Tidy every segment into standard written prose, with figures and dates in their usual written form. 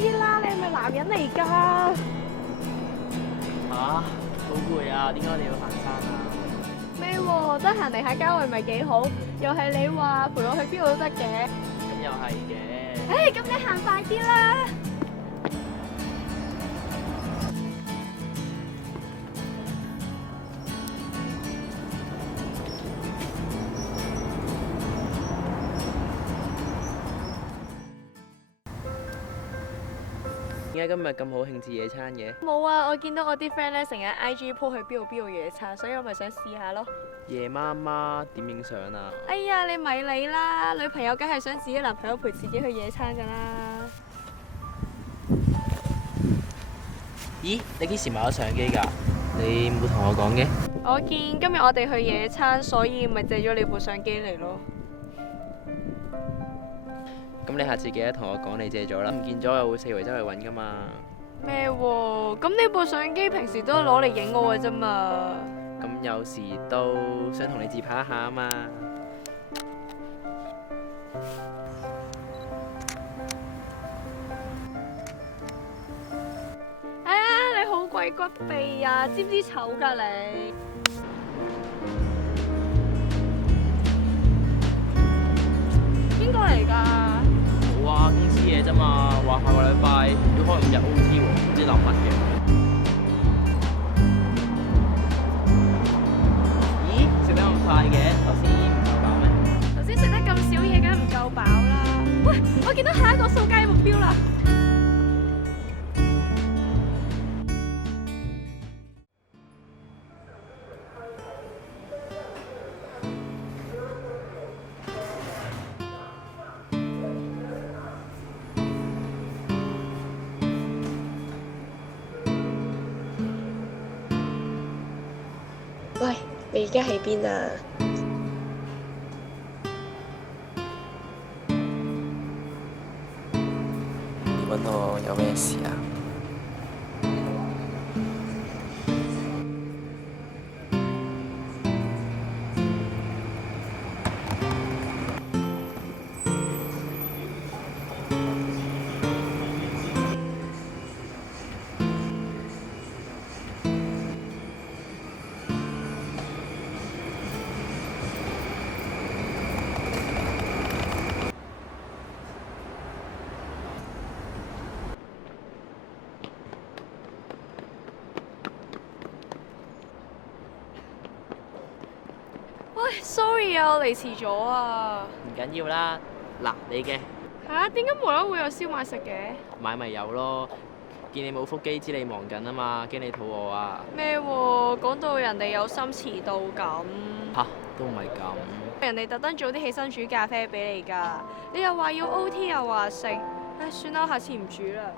啲啦，你係咪男人嚟㗎？好攰啊！點解你要行山啊？咩喎？得閒嚟下郊外咪幾好？又係你話陪我去邊度都得嘅。咁又係嘅。唉，咁你行快啲啦！點解今日咁好興致野餐嘅？冇啊，我見到我啲 friend 咧成日 IG po 去邊度野餐，所以我咪想試下咯。夜媽媽點影相啊？哎呀，你咪理啦，女朋友梗係想自己男朋友陪自己去野餐㗎啦。咦，你幾時買咗相機㗎？你冇同我講嘅？我見今日我哋去野餐，所以咪借咗你部相機嚟咯。咁你下次記得同我講你借咗啦，唔見咗又會四圍周圍揾㗎嘛。咩喎？咁呢部相機平時都係攞嚟影我嘅啫嘛。咁有時都想同你自拍一下啊嘛。哎呀，你好鬼骨鼻啊！知唔知醜㗎你？邊個嚟㗎？冇啊，公司嘢啫嘛，話下個禮拜要開5日 OT 喎，唔知諗乜嘅。咦，食得咁快嘅，頭先唔夠飽咩？頭先食得咁少嘢，梗係唔夠飽啦。喂，我見到下一個掃街目標啦！喂，你而家喺邊啊？你揾我有咩事啊？喂，sorry 啊，我嚟遲咗啊。唔緊要啦，嗱你嘅嚇？點解無啦啦會有燒賣食嘅？買咪有咯。見你冇腹肌，知你忙緊啊嘛，驚你肚餓啊。咩喎？講到人哋有心遲到咁。吓，都唔係咁。人哋特登早啲起身煮咖啡俾你㗎，你又話要 OT 又話食，唉，算啦，下次唔煮啦。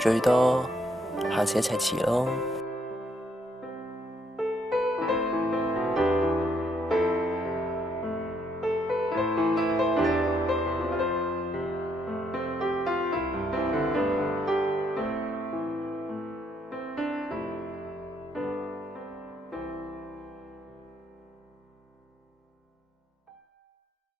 最多下次一齊遲咯。